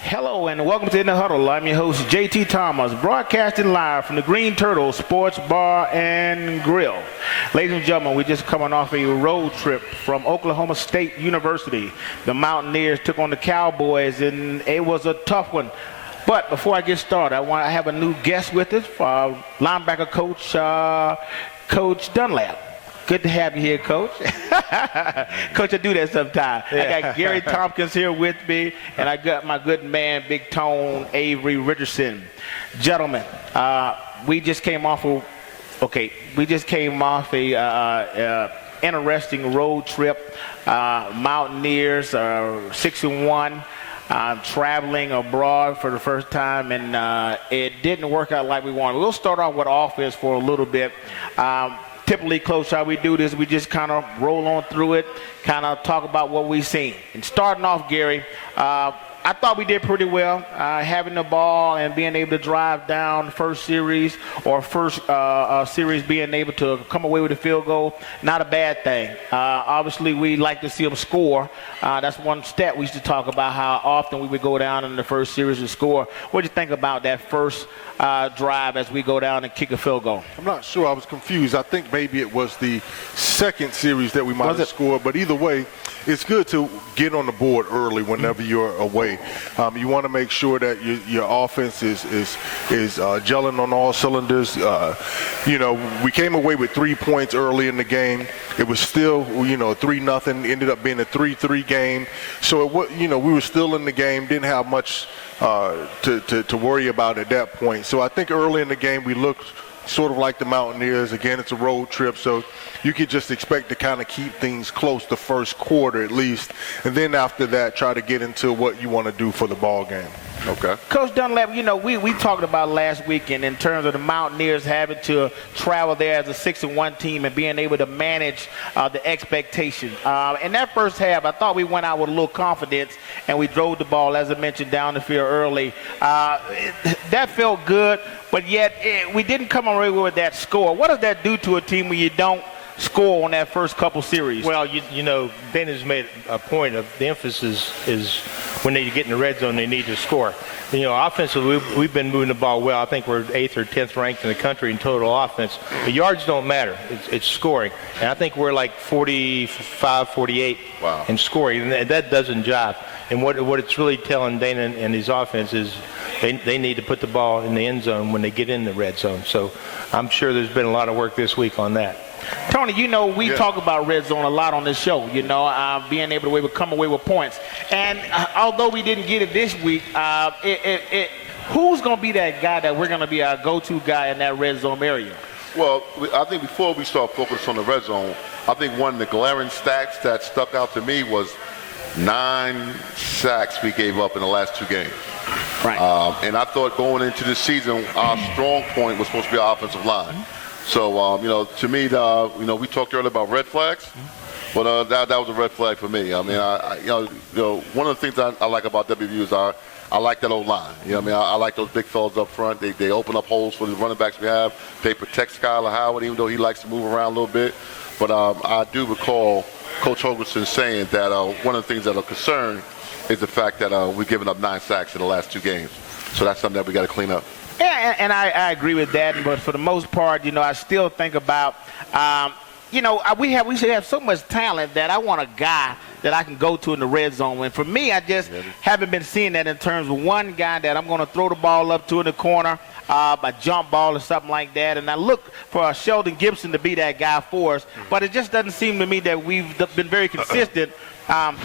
Hello and welcome to In the Huddle. I'm your host, JT Thomas, broadcasting live from the Green Turtle Sports Bar and Grill. Ladies and gentlemen, we're just coming off a road trip from Oklahoma State University. The Mountaineers took on the Cowboys, and it was a tough one. But before I get started, I have a new guest with us, linebacker coach, Coach Dunlap. Good to have you here, Coach. Coach, I do that sometimes. Yeah. I got Gary Tompkins here with me, and I got my good man, Big Tone Avery Richardson. Gentlemen, we just came off a interesting road trip. Mountaineers are 6-1. Traveling abroad for the first time, and it didn't work out like we wanted. We'll start off with offense for a little bit. Typically, Coach, how we do this, we just kind of roll on through it, kind of talk about what we've seen. And starting off, Gary, I thought we did pretty well, having the ball and being able to drive down the first series or first series, being able to come away with a field goal, not a bad thing. Obviously, we like to see them score. That's one stat we used to talk about, how often we would go down in the first series and score. What do you think about that first drive as we go down and kick a field goal? I'm not sure. I was confused. I think maybe it was the second series that we might have scored, but either way, it's good to get on the board early whenever you're away. You want to make sure that your offense is gelling on all cylinders. We came away with 3 points early in the game. It was still, 3-0, ended up being a 3-3 game. So, we were still in the game, didn't have much to worry about at that point. So I think early in the game we looked sort of like the Mountaineers. Again, it's a road trip, so you could just expect to kind of keep things close the first quarter at least, and then after that try to get into what you want to do for the ball game. Okay. Coach Dunlap, we talked about last weekend in terms of the Mountaineers having to travel there as a 6-1 team and being able to manage the expectation. In that first half, I thought we went out with a little confidence and we drove the ball, as I mentioned, down the field early. That felt good, but yet we didn't come away with that score. What does that do to a team when you don't score on that first couple series? Well, Dana's made a point of the emphasis is when they get in the red zone, they need to score. Offensively, we've been moving the ball well. I think we're 8th or 10th ranked in the country in total offense. The yards don't matter. It's scoring. And I think we're like 45, 48 in scoring. And that doesn't jive. And what it's really telling Dana and his offense is they need to put the ball in the end zone when they get in the red zone. So I'm sure there's been a lot of work this week on that. Tony, we talk about red zone a lot on this show, being able to come away with points. And although we didn't get it this week, who's going to be that guy that we're going to be our go-to guy in that red zone area? Well, I think before we start focusing on the red zone, I think one of the glaring stats that stuck out to me was 9 sacks we gave up in the last 2 games. Right. And I thought going into the season, our strong point was supposed to be our offensive line. So, to me, we talked earlier about red flags. Well, that was a red flag for me. I mean, one of the things I like about WVU is I like that old line. I like those big fellas up front. They open up holes for the running backs we have. They protect Skylar Howard, even though he likes to move around a little bit. But I do recall Coach Holgerson saying that one of the things that are concerned is the fact that we've given up 9 sacks in the last 2 games. So that's something that we got to clean up. Yeah, and I agree with that. But for the most part, I still think about, we have so much talent that I want a guy that I can go to in the red zone. And for me, I just haven't been seeing that in terms of one guy that I'm going to throw the ball up to in the corner, a jump ball or something like that. And I look for Sheldon Gibson to be that guy for us. But it just doesn't seem to me that we've been very consistent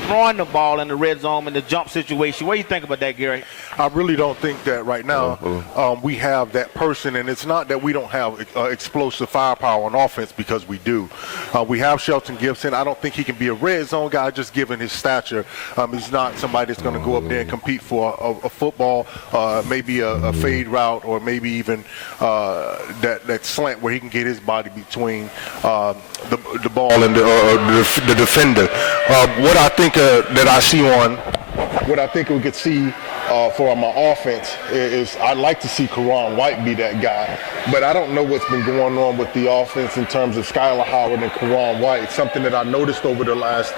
throwing the ball in the red zone in the jump situation. What do you think about that, Gary? I really don't think that right now we have that person, and it's not that we don't have explosive firepower on offense, because we do. We have Shelton Gibson. I don't think he can be a red zone guy just given his stature. He's not somebody that's going to go up there and compete for a football, maybe a fade route, or maybe even that slant where he can get his body between the ball and the defender. What I think that I see what I think we could see for my offense is I'd like to see Karan White be that guy, but I don't know what's been going on with the offense in terms of Skylar Howard and Karan White. It's something that I noticed over the last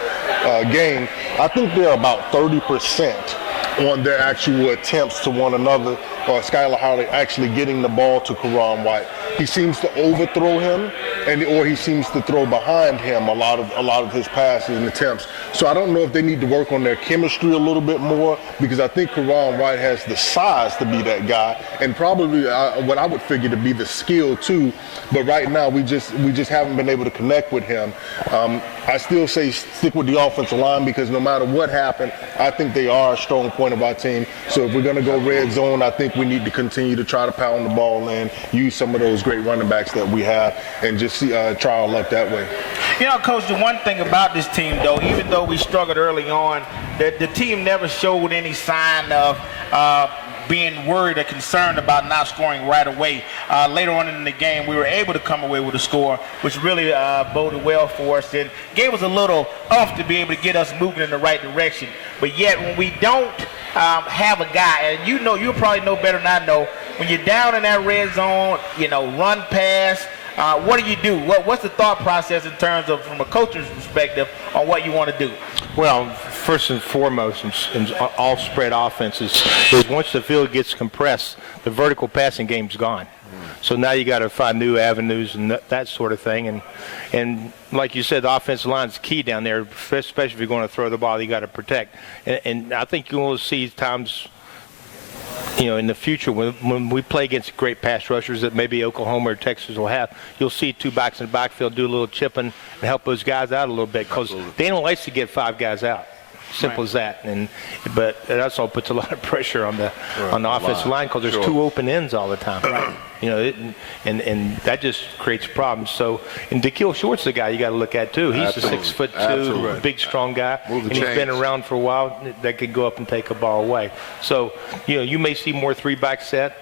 game. I think they're about 30% on their actual attempts to one another, or Skylar Howard actually getting the ball to Karan White. He seems to overthrow him, or he seems to throw behind him a lot of his passes and attempts. So I don't know if they need to work on their chemistry a little bit more, because I think Karan White has the size to be that guy, and probably what I would figure to be the skill too. But right now we just haven't been able to connect with him. I still say stick with the offensive line, because no matter what happened, I think they are a strong point of our team. So if we're going to go red zone, I think we need to continue to try to pound the ball in, use some of those great running backs that we have, and just try our luck that way. You know, Coach, the one thing about this team, though, even though we struggled early on, that the team never showed any sign of being worried or concerned about not scoring right away. Later on in the game, we were able to come away with a score, which really boded well for us and gave us a little off to be able to get us moving in the right direction. But yet, when we don't have a guy, and you probably know better than I know, when you're down in that red zone, run pass, what do? What's the thought process in terms of, from a coach's perspective, on what you want to do? Well, first and foremost, in all spread offenses, is once the field gets compressed, the vertical passing game's gone. So now you got to find new avenues and that sort of thing. And like you said, the offensive line's key down there, especially if you're going to throw the ball, you got to protect. And I think you will see times, in the future when we play against great pass rushers that maybe Oklahoma or Texas will have, you'll see two backs in the backfield do a little chipping and help those guys out a little bit, because Daniel likes to get five guys out. Simple as that. But it also puts a lot of pressure on the offensive line, because there's two open ends all the time. Right. And that just creates problems. So, and Da'Keil Short's the guy you got to look at too. He's a 6'2", big, strong guy, and he's been around for a while. That could go up and take a ball away. So, you may see more three-back set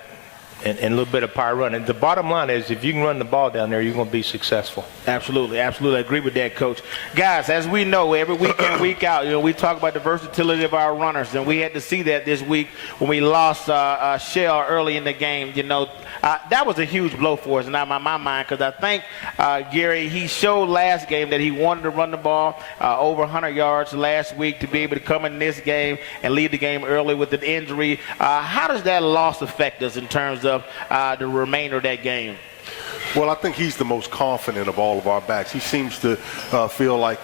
and a little bit of power run. And the bottom line is, if you can run the ball down there, you're going to be successful. Absolutely. I agree with that, Coach. Guys, as we know, every week in, week out, we talk about the versatility of our runners, and we had to see that this week when we lost Shell early in the game. That was a huge blow for us, in my mind, because I think, Gary, he showed last game that he wanted to run the ball over 100 yards last week, to be able to come in this game and lead the game early with an injury. How does that loss affect us in terms of the remainder of that game? Well, I think he's the most confident of all of our backs. He seems to feel like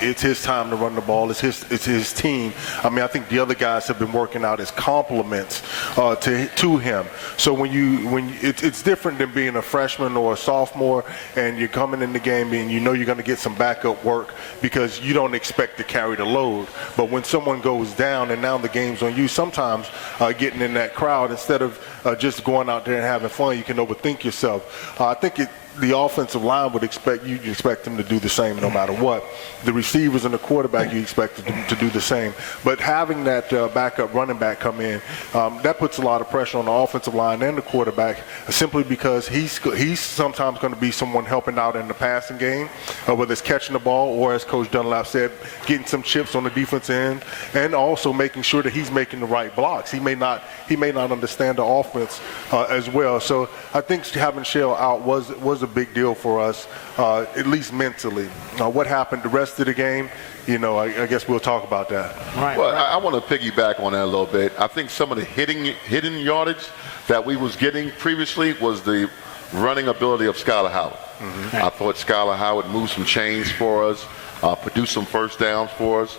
it's his time to run the ball. It's his team. I mean, I think the other guys have been working out as compliments to him. So it's different than being a freshman or a sophomore, and you're coming in the game and you're going to get some backup work because you don't expect to carry the load. But when someone goes down and now the game's on you, sometimes getting in that crowd, instead of just going out there and having fun, you can overthink yourself. I think the offensive line would expect them to do the same no matter what. The receivers and the quarterback, you expect them to do the same. But having that backup running back come in, that puts a lot of pressure on the offensive line and the quarterback, simply because he's sometimes going to be someone helping out in the passing game, whether it's catching the ball or, as Coach Dunlap said, getting some chips on the defensive end, and also making sure that he's making the right blocks. He may not understand the offense as well. So I think having Shell out was a big deal for us, at least mentally. What happened the rest of the game, I guess we'll talk about that. Right. Well, I want to piggyback on that a little bit. I think some of the hidden yardage that we was getting previously was the running ability of Skylar Howard. Mm-hmm. I thought Skylar Howard moved some chains for us, produced some first downs for us.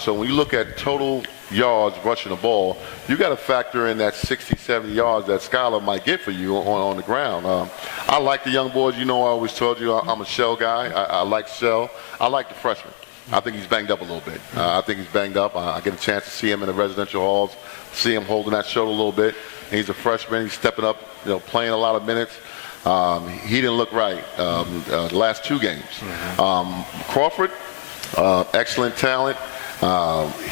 So when you look at total yards rushing the ball, you got to factor in that 60, 70 yards that Skylar might get for you on the ground. I like the young boys. I always told you I'm a Shell guy. I like Shell. I like the freshmen. I think he's banged up a little bit. I think he's banged up. I get a chance to see him in the residential halls, see him holding that shoulder a little bit. And he's a freshman. He's stepping up, playing a lot of minutes. He didn't look right the last 2 games. Crawford, excellent talent.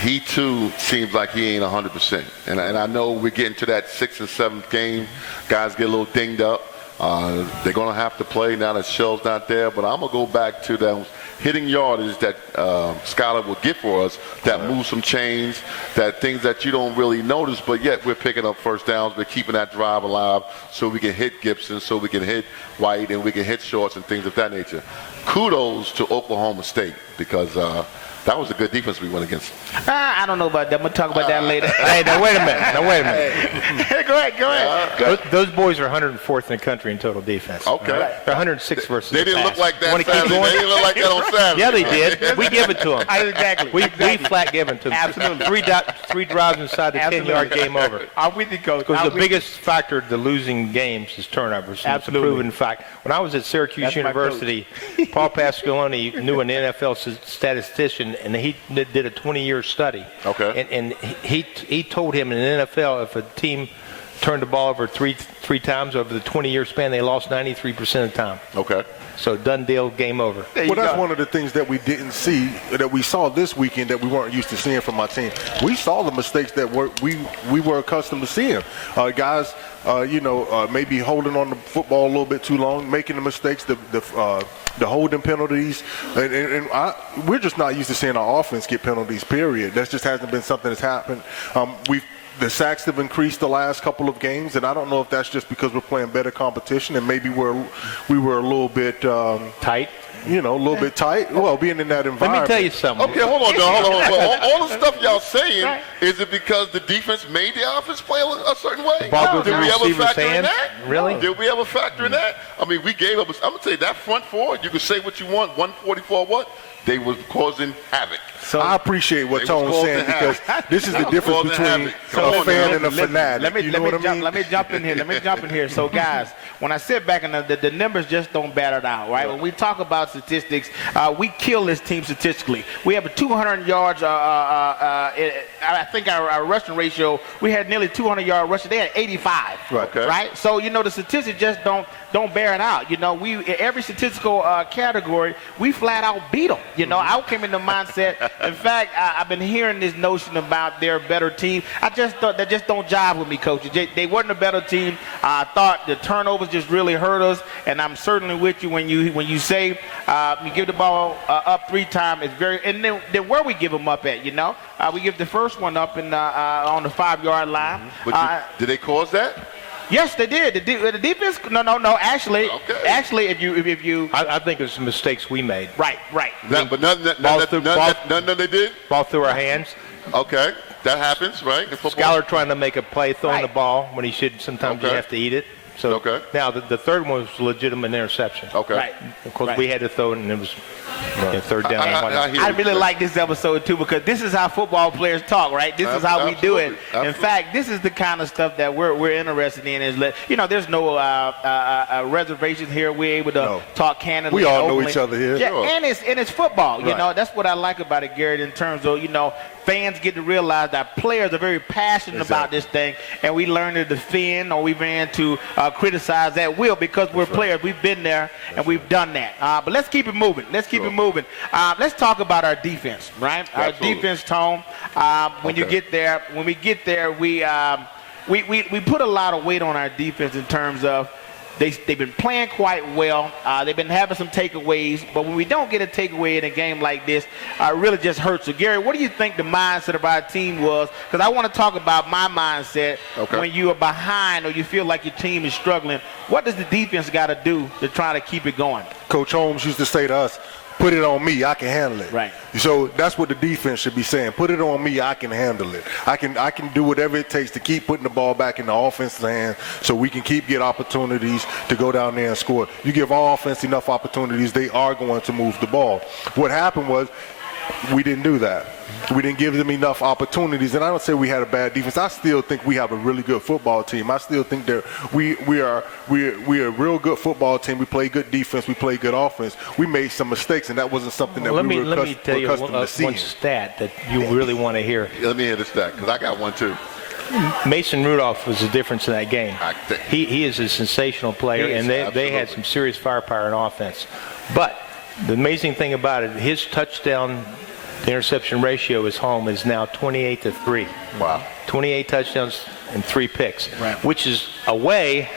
He too seems like he ain't 100%. And I know we're getting to that 6th and 7th game. Guys get a little dinged up. They're going to have to play now that Shell's not there. But I'm going to go back to those hitting yardage that Skylar will get for us, that move some chains, that things that you don't really notice, but yet we're picking up first downs. We're keeping that drive alive so we can hit Gibson, so we can hit White, and we can hit Shorts and things of that nature. Kudos to Oklahoma State because that was a good defense we went against. I don't know about that. I'm going to talk about that later. Hey, now wait a minute. Go ahead. Those boys are 104th in the country in total defense. Okay. Right? They're 106 versus They didn't the look pass. like that Wanna keep Saturday. going? They didn't look like that on Saturday. Yeah, they did. We give it to them. Exactly. We flat give it to them. Absolutely. Three drives inside the 10-yard game over. I'm with you, Coach. Because the biggest factor to losing games is turnovers. Absolutely. It's a proven fact. When I was at Syracuse That's my University, Paul Pasqualoni knew an NFL statistician, and he did a 20-year study. Okay. And he told him in the NFL, if a team turned the ball over three times over the 20-year span, they lost 93% of the time. Okay. So done deal, game over. Well, that's one of the things that we didn't see, that we saw this weekend that we weren't used to seeing from our team. We saw the mistakes that we were accustomed to seeing. Guys, maybe holding on the football a little bit too long, making the mistakes, the holding penalties. And we're just not used to seeing our offense get penalties, period. That just hasn't been something that's happened. The sacks have increased the last couple of games, and I don't know if that's just because we're playing better competition and maybe we were a little bit Tight. a little bit tight. Well, being in that environment. Let me tell you something. Okay, hold on. Well, all the stuff y'all saying, is it because the defense made the offense play a certain way? Ball goes Did in we ever receiver's factor in hands? that? Really? Did we ever factor in that? I mean, we gave up. I'm going to tell you, that front four, you can say what you want, 144 what? They was causing havoc. So I appreciate what Tone's saying because this is the difference between a fan and a fanatic. Let me jump in here. So, guys, when I sit back and the numbers just don't bat it out, right? When we talk about statistics, we kill this team statistically. We have a 200 yards. I think our rushing ratio, we had nearly 200-yard rushing. They had 85. Right. Okay. Right. So the statistics just don't bear it out. We in every statistical category, we flat out beat them. I came in the mindset. In fact, I've been hearing this notion about they're a better team. I just thought that just don't jive with me, coach. They weren't a better team. I thought the turnovers just really hurt us, and I'm certainly with you when you say you give the ball up 3 times. It's very, and then where we give them up at, we give the first one up in on the 5-yard line. But did they cause that? Yes, they did. The defense. No. Actually, if you. I think it's some mistakes we made. Right. But none they did? Ball through our hands. Okay. That happens, right? In football? Skylar trying to make a play, throwing the ball when he should. Sometimes you have to eat it. So now the third one was legitimate interception. Okay. Right. Of course, we had to throw it, and it was third down. I really like this episode too because this is how football players talk, right? This is how we do it. Absolutely. In fact, this is the kind of stuff that we're interested in. There's no reservations here. We're able to talk candidly. We all and know openly. each other here. Yeah, Sure. and it's football. Right. That's what I like about it, Garrett. In terms of fans get to realize that players are very passionate about this thing, and we learn to defend or we learn to criticize at will because we're players. We've been there and we've done that. But let's keep it moving. Let's talk about our defense, right? Absolutely. Our defense, Tone. When we get there, we put a lot of weight on our defense in terms of they've been playing quite well. They've been having some takeaways, but when we don't get a takeaway in a game like this, it really just hurts. So, Gary, what do you think the mindset of our team was? Because I want to talk about my mindset when you are behind or you feel like your team is struggling. What does the defense got to do to try to keep it going? Coach Holmes used to say to us, put it on me, I can handle it. Right. So that's what the defense should be saying. Put it on me, I can handle it. I can do whatever it takes to keep putting the ball back in the offense's hands so we can get opportunities to go down there and score. You give our offense enough opportunities, they are going to move the ball. What happened was we didn't do that. We didn't give them enough opportunities, and I don't say we had a bad defense. I still think we have a really good football team. I still think that we're a real good football team. We play good defense. We play good offense. We made some mistakes, and that wasn't something that we were accustomed to seeing. Let me tell you one stat that you really want to hear. Let me hear the stat, because I got one too. Mason Rudolph was the difference in that game. He is a sensational player, and they had some serious firepower in offense. But the amazing thing about it, his touchdown to interception ratio is now 28-3. Wow. 28 touchdowns and 3 picks, right. Which is away.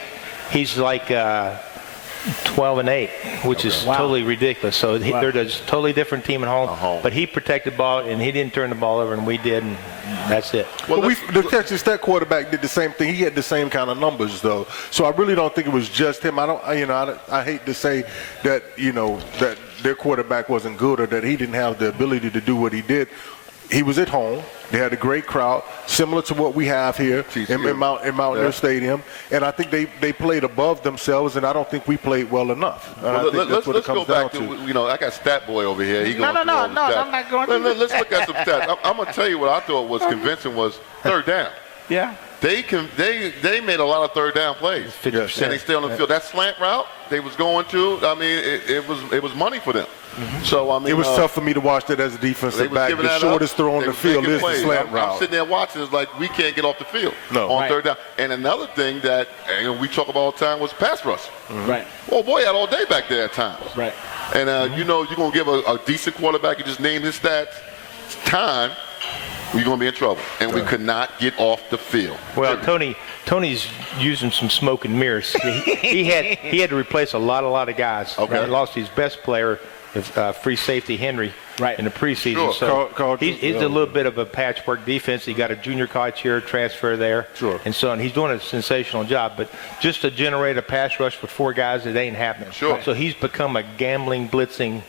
He's like 12-8, which is totally ridiculous. So they're a totally different team at home. But he protected the ball, and he didn't turn the ball over, and we did, and that's it. Well, the Texas Tech quarterback did the same thing. He had the same kind of numbers, though. So I really don't think it was just him. I hate to say that that their quarterback wasn't good or that he didn't have the ability to do what he did. He was at home. They had a great crowd, similar to what we have here in Mountaineer Stadium. And I think they played above themselves, and I don't think we played well enough. Let's go back to, I got Stat Boy over here. He no, I'm not going to. Let's look at some stats. I'm going to tell you what I thought was convincing was third down. Yeah. They made a lot of third down plays. 50%. And they stay on the field. That slant route they was going to, it was money for them. Mm-hmm. So it was tough for me to watch that as a defensive back. The shortest throw on the field is the slant route. I'm sitting there watching. It's like we can't get off the field on third down. And another thing that we talk about all the time was pass rush. Mm-hmm. Right. Well, boy, had all day back there at times. Right. And you're going to give a decent quarterback, you just name his stats, time, we're going to be in trouble. And we could not get off the field. Well, Tony's using some smoke and mirrors. he had to replace a lot of guys. Okay. He lost his best player, free safety Henry, in the preseason. Sure. So he's a little bit of a patchwork defense. He got a junior college here transfer there, and so on. He's doing a sensational job. But just to generate a pass rush with 4 guys, it ain't happening. Sure. So he's become a gambling, blitzing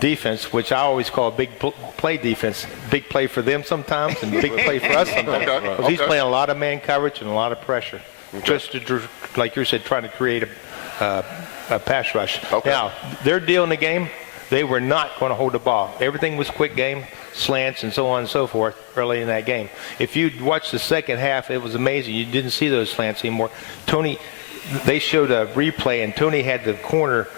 defense, which I always call a big play defense. Big play for them sometimes, and big play for us sometimes. Because he's playing a lot of man coverage and a lot of pressure, just to, like you said, trying to create a pass rush. Now, their deal in the game, they were not going to hold the ball. Everything was quick game, slants, and so on and so forth early in that game. If you watched the second half, it was amazing. You didn't see those slants anymore. They showed a replay, and Tony had the corner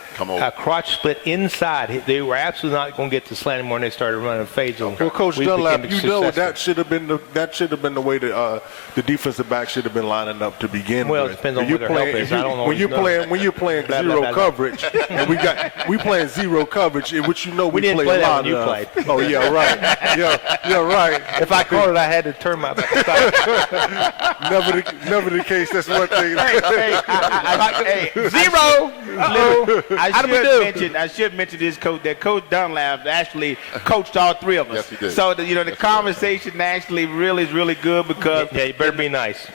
crotch split inside. They were absolutely not going to get the slant anymore, and they started running fades on. Well, Coach Dunlap, that should have been the way the defensive back should have been lining up to begin with. Well, it depends on where their help is. I don't know. When you're playing zero coverage, and we playing zero coverage, in which we didn't play play a that lot when you of. played. Oh yeah, right. Yeah, right. If I called it, I had to turn my back. Never the case. That's one thing. Zero. I should mention this coach. That Coach Dunlap actually coached all 3 of us. Yes, he did. So the conversation actually really is really good because You better be nice.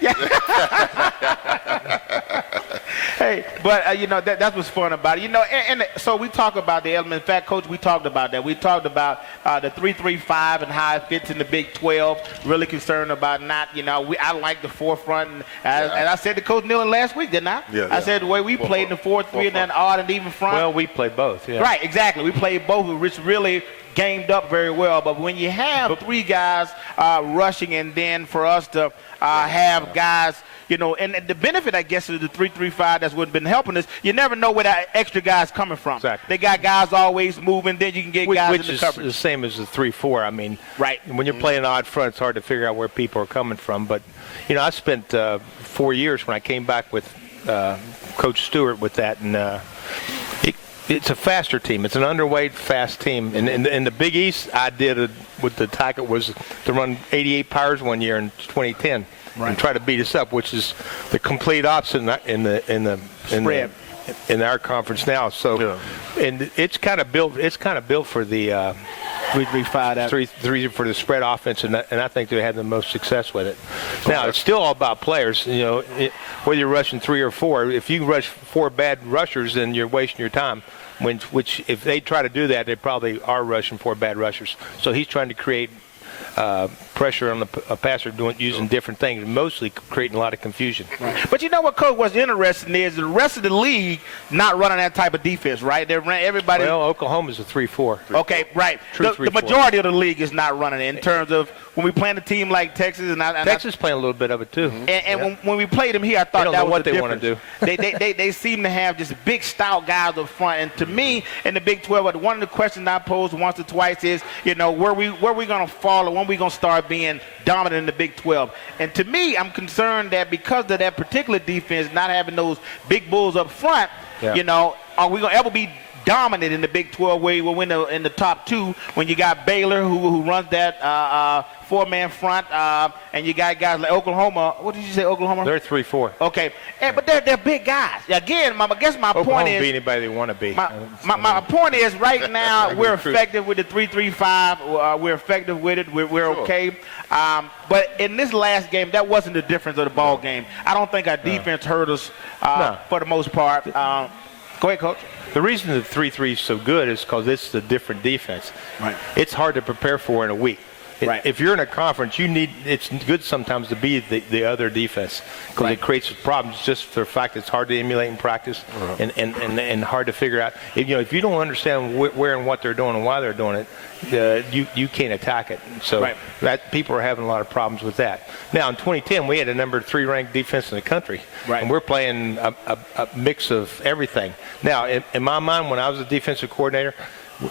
Hey, but that's what's fun about it. And so we talk about the element. In fact, Coach, we talked about that. We talked about the 3-3-5 and how it fits in the Big 12. Really concerned about not. I like the forefront, and I said to Coach Nealon last week, didn't I? Yeah. I said the way we played in the 4-3 and then odd and even front. Well, we played both. Yeah. Right, exactly. We played both, which really gamed up very well. But when you have 3 guys rushing, and then for us to have guys, and the benefit, I guess, of the 3-3-5 that's what's been helping us, you never know where that extra guy's coming from. Exactly. They got guys always moving, then you can get guys in the coverage. Which is the same as the 3-4. I mean, right. When you're playing odd front, it's hard to figure out where people are coming from. But, I spent 4 years when I came back with Coach Stewart with that, and it's a faster team. It's an underweight, fast team. And in the Big East, I did with the target was to run 88 powers one year in 2010 and try to beat us up, which is the complete opposite in our conference now. So, and it's kind of built. It's kind of built for the 3-3-5 for the spread offense, and I think they had the most success with it. Now it's still all about players. Whether you're rushing 3 or 4, if you rush 4 bad rushers, then you're wasting your time. Which if they try to do that, they probably are rushing 4 bad rushers. So he's trying to create pressure on the passer using different things, mostly creating a lot of confusion. But you know what, Coach, what's interesting is the rest of the league not running that type of defense, right? Everybody. Well, Oklahoma's a 3-4. Okay, right. The majority of the league is not running it in terms of when we play a team like Texas. Texas playing a little bit of it, too. And when we played them here, I thought don't that know was what the they difference. want to do. They seem to have just big, stout guys up front. And to me, in the Big 12, one of the questions I posed once or twice is, where we going to fall, or when we going to start being dominant in the Big 12. And to me, I'm concerned that because of that particular defense not having those big bulls up front, are we going to ever be dominant in the Big 12 where you will win in the top two when you got Baylor who runs that four-man front, and you got guys like Oklahoma. What did you say, Oklahoma? They're 3-4. Okay, but they're big guys. Again, I guess my Oklahoma point is be anybody they want to be. My point is right now we're effective with the 3-3-5. We're effective with it. We're okay. But in this last game, that wasn't the difference of the ball game. I don't think our defense hurt us for the most part. Go ahead, Coach. The reason the 3-3 is so good is because it's a different defense. Right. It's hard to prepare for in a week. Right. If you're in a conference, it's good sometimes to be the other defense because it creates problems just for the fact that it's hard to emulate in practice and hard to figure out. If you don't understand where and what they're doing and why they're doing it, you can't attack it. So that people are having a lot of problems with that. Now in 2010, we had a number 3 ranked defense in the country, and we're playing a mix of everything. Now in my mind, when I was a defensive coordinator,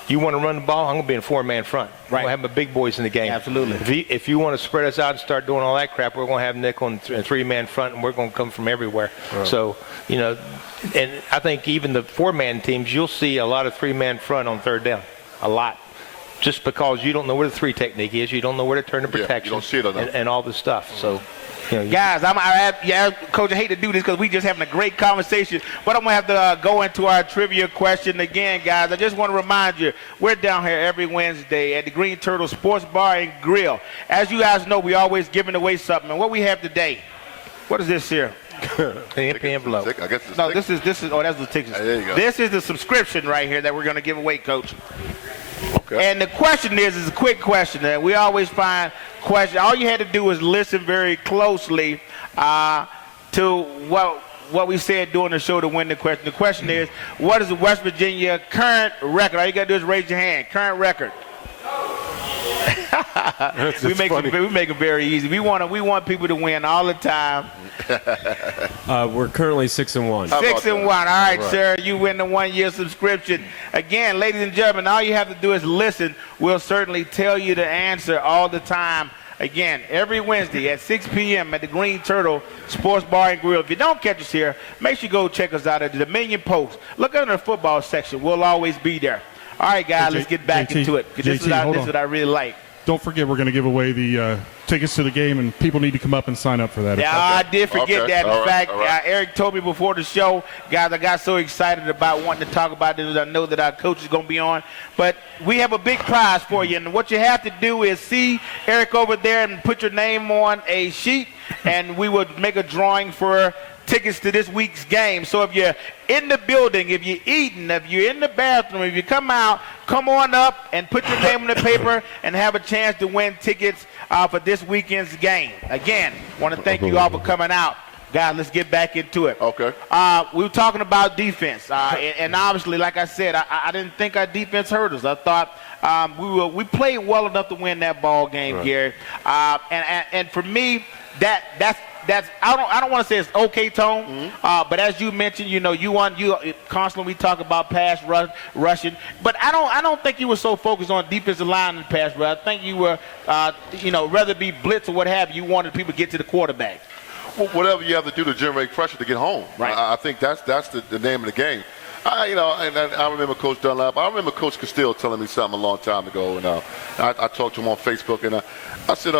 you want to run the ball, I'm going to be in a 4-man front. We're going to have my big boys in the game. Absolutely. If you want to spread us out and start doing all that crap, we're going to have nickel and 3-man front, and we're going to come from everywhere. So, and I think even the 4-man teams, you'll see a lot of 3-man front on third down. A lot. Just because you don't know where the 3 technique is, you don't know where to turn the protection, you don't see it enough. and all this stuff. So. Guys, Coach, I hate to do this because we just having a great conversation, but I'm going to have to go into our trivia question again, guys. I just want to remind you, we're down here every Wednesday at the Green Turtle Sports Bar and Grill. As you guys know, we always giving away something. And what we have today, what is this here? The empty envelope. I guess it's this is that's the tickets. There you go. This is the subscription right here that we're going to give away, Coach. Okay. And the question is a quick question. And we always find questions. All you had to do was listen very closely to what we said during the show to win the question. The question is, what is the West Virginia current record? All you got to do is raise your hand. Current record. we make it very easy. We want people to win all the time. We're currently 6-1. 6-1. All right, sir. You win the 1-year subscription. Again, ladies and gentlemen, all you have to do is listen. We'll certainly tell you the answer all the time. Again, every Wednesday at 6 p.m. at the Green Turtle Sports Bar and Grill. If you don't catch us here, make sure you go check us out at the Dominion Post. Look under the football section. We'll always be there. All right, guys, let's get back into it. This is what I really like. Don't forget, we're going to give away the tickets to the game, and people need to come up and sign up for that. Yeah, I did forget that. In fact, Eric told me before the show, guys, I got so excited about wanting to talk about this. I know that our coach is going to be on. But we have a big prize for you, and what you have to do is see Eric over there and put your name on a sheet, and we would make a drawing for tickets to this week's game. So if you're in the building, if you're eating, if you're in the bathroom, if you come out, come on up and put your name on the paper and have a chance to win tickets for this weekend's game. Again, want to thank you all for coming out. Guys, let's get back into it. Okay. We were talking about defense, and obviously, like I said, I didn't think our defense hurt us. I thought we played well enough to win that ball game, Gary. And for me, that's I don't want to say it's okay, Tone, but as you mentioned, you constantly talk about pass rushing, but I don't think you were so focused on defensive line and pass rush. I think you were, rather be blitz or what have you, wanted people to get to the quarterback. Well, whatever you have to do to generate pressure to get home. Right. I think that's the name of the game. I remember Coach Dunlap. I remember Coach Castile telling me something a long time ago, and I talked to him on Facebook, and I said,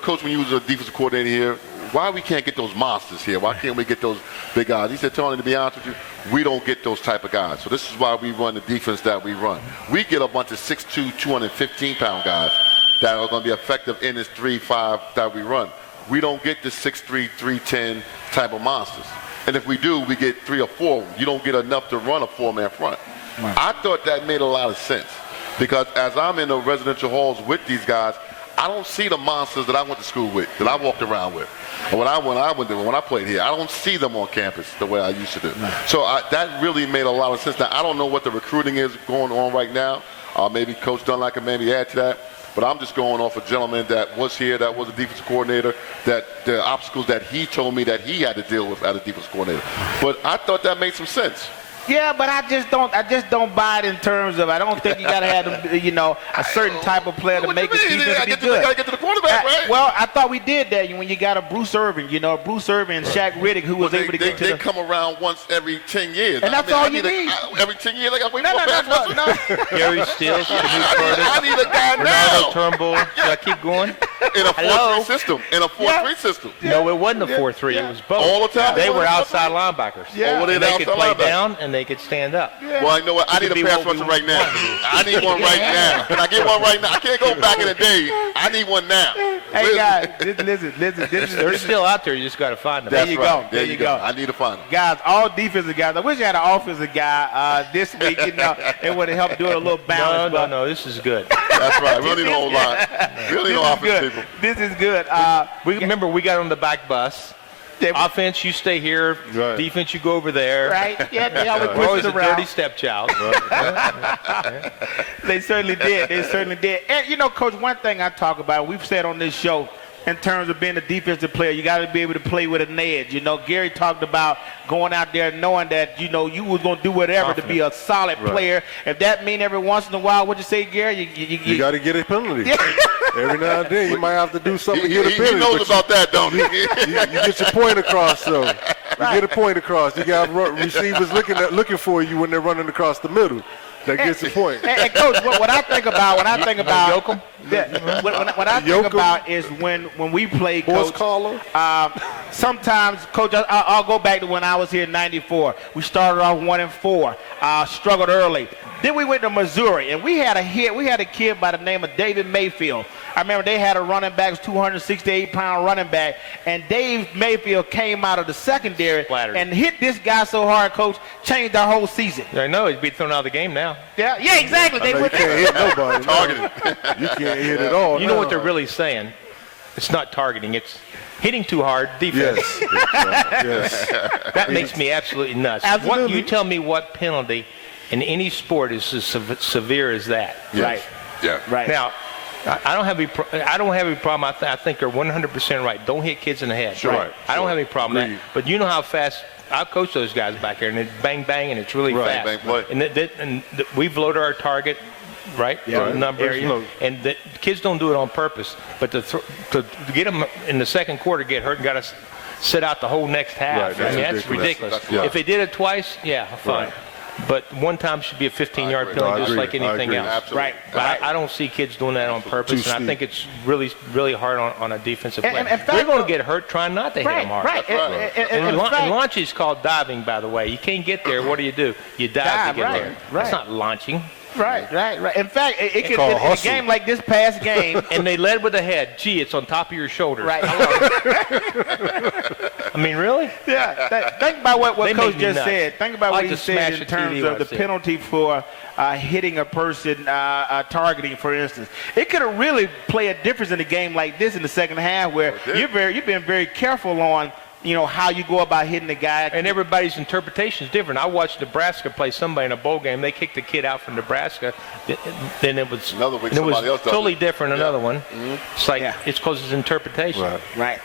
Coach, when you was a defensive coordinator here, why we can't get those monsters here? Why can't we get those big guys? He said, Tony, to be honest with you, we don't get those type of guys. So this is why we run the defense that we run. We get a bunch of 6'2", 215-pound guys that are going to be effective in this 3-5 that we run. We don't get the 6'3", 310 type of monsters. And if we do, we get 3 or 4. You don't get enough to run a 4-man front. Right. I thought that made a lot of sense because as I'm in the residential halls with these guys, I don't see the monsters that I went to school with, that I walked around with. And when I played here, I don't see them on campus the way I used to do. So that really made a lot of sense. Now, I don't know what the recruiting is going on right now. Maybe Coach Dunlap can maybe add to that. But I'm just going off a gentleman that was here, that was a defensive coordinator, that the obstacles that he told me that he had to deal with as a defensive coordinator. But I thought that made some sense. Yeah, but I just don't buy it in terms of I don't think you got to have a certain type of player to make it defense be good. You got to get to the quarterback, right? Well, I thought we did that when you got a Bruce Irvin, and Shaq Riddick who was able to get to they come around once every 10 years. And that's all you need. Every 10 years, I got to wait for a pass rusher. Gary Stills, I need a guy now. Ronaldo Turnbull. Should I keep going? In a 4-3 system. In a 4-3 system. No, it wasn't a 4-3. It was both. All the time. They were outside linebackers. Yeah. Oh, And they could play down and they could stand up. Yeah. Well, you know what? I need a pass rusher right now. I need one right now. Can I get one right now? I can't go back in the day. I need one now. Hey, guys, listen. They're still out there. You just got to find them. There you go. There you go. I need to find them. Guys, all defensive guys. I wish I had an offensive guy this week. It would have helped do it a little balance. No. This is good. That's right. We don't need a whole lot. We don't need no offensive people. This is good. Remember, we got on the back bus. Offense, you stay here. Right. Defense, you go over there. Right? Yeah, we We're always pushed a it around. dirty stepchild. They certainly did. And, Coach, one thing I talk about, we've said on this show, in terms of being a defensive player, you got to be able to play with an edge. Gary talked about going out there knowing that, you was going to do whatever to be a solid player. If that mean every once in a while, what'd you say, Gary? You got to get a penalty. Every now and then, you might have to do something to get a He penalty. knows about that, don't he? You get your point across, though. You get a point across. You got receivers looking for you when they're running across the middle. That gets the point. And Coach, what I think about when I think about is when we play, Coach. Sometimes, Coach, I'll go back to when I was here in '94. We started off 1-4, struggled early. Then we went to Missouri, and we had a kid by the name of David Mayfield. I remember they had a running back, 268-pound running back, and Dave Mayfield came out of the secondary and hit this guy so hard, Coach, changed our whole season. I know. He'd be thrown out of the game now. Yeah, exactly. You can't hit nobody. Targeted. You can't hit at all. You know what they're really saying? It's not targeting. It's hitting too hard, defense. Yes. That makes me absolutely nuts. Absolutely. You tell me what penalty in any sport is as severe as that. Yes. Right. Yeah. Right. Now, I don't have any problem. I think they're 100% right. Don't hit kids in the head. Sure. Right. I don't have any problem with that. But you know how fast I coach those guys back there, and it's bang bang, and it's really fast. Bang, play. And we've loaded our target, right? Yeah. Numbers. And the kids don't do it on purpose. But to get them in the second quarter get hurt and got to sit out the whole next half. Right, That's ridiculous. That's If they did it twice, yeah, fine. Right. But one time should be a 15-yard agree. penalty, I just agree. like anything I agree. else. Absolutely. Right. But I don't see kids doing that on purpose, and I think it's really, really hard on a defensive player. in fact, They're going to get hurt trying not to hit them hard. Right. And launch is called diving, by the way. You can't get there. What do? You dive to get there. Right. It's not launching. Right. In fact, it could in a game like this past game. And they led with the head. Gee, it's on top of your shoulders. Right. I mean, really? Yeah. Think about what They Coach make me just nuts. said. Think about I what like he to said smash in the terms TV of the when I see it. penalty for hitting a person targeting, for instance. It could have really played a difference in a game like this in the second half, where you've been very careful on how you go about hitting the guy. And everybody's interpretation is different. I watched Nebraska play somebody in a bowl game. They kicked the kid out from Nebraska. Then it was Another week and it was somebody else does totally it. different. Another one. Mm-hmm. It's like it's because it's interpretation. Right.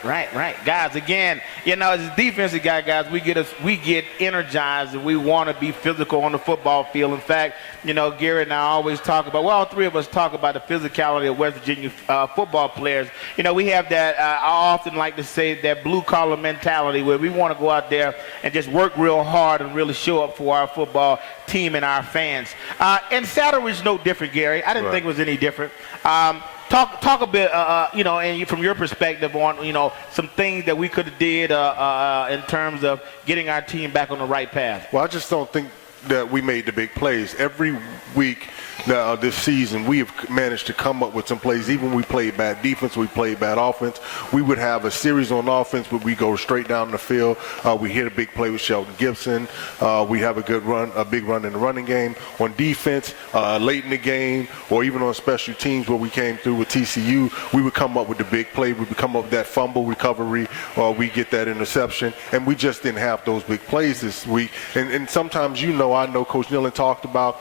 Guys, again, as a defensive guy, guys, we get energized and we want to be physical on the football field. In fact, Gary and I always talk about, all three of us talk about the physicality of West Virginia football players. We have that, I often like to say, that blue-collar mentality where we want to go out there and just work real hard and really show up for our football team and our fans. And Saturday is no different, Gary. I didn't think it was any different. Talk a bit, and from your perspective on, some things that we could have did in terms of getting our team back on the right path. Well, I just don't think that we made the big plays. Every week this season, we have managed to come up with some plays. Even when we played bad defense, we played bad offense. We would have a series on offense, but we go straight down the field. We hit a big play with Sheldon Gibson. We have a good run, a big run in the running game. On defense, late in the game, or even on special teams where we came through with TCU, we would come up with the big play. We would come up with that fumble recovery, or we get that interception, and we just didn't have those big plays this week. And sometimes, I know Coach Nealon talked about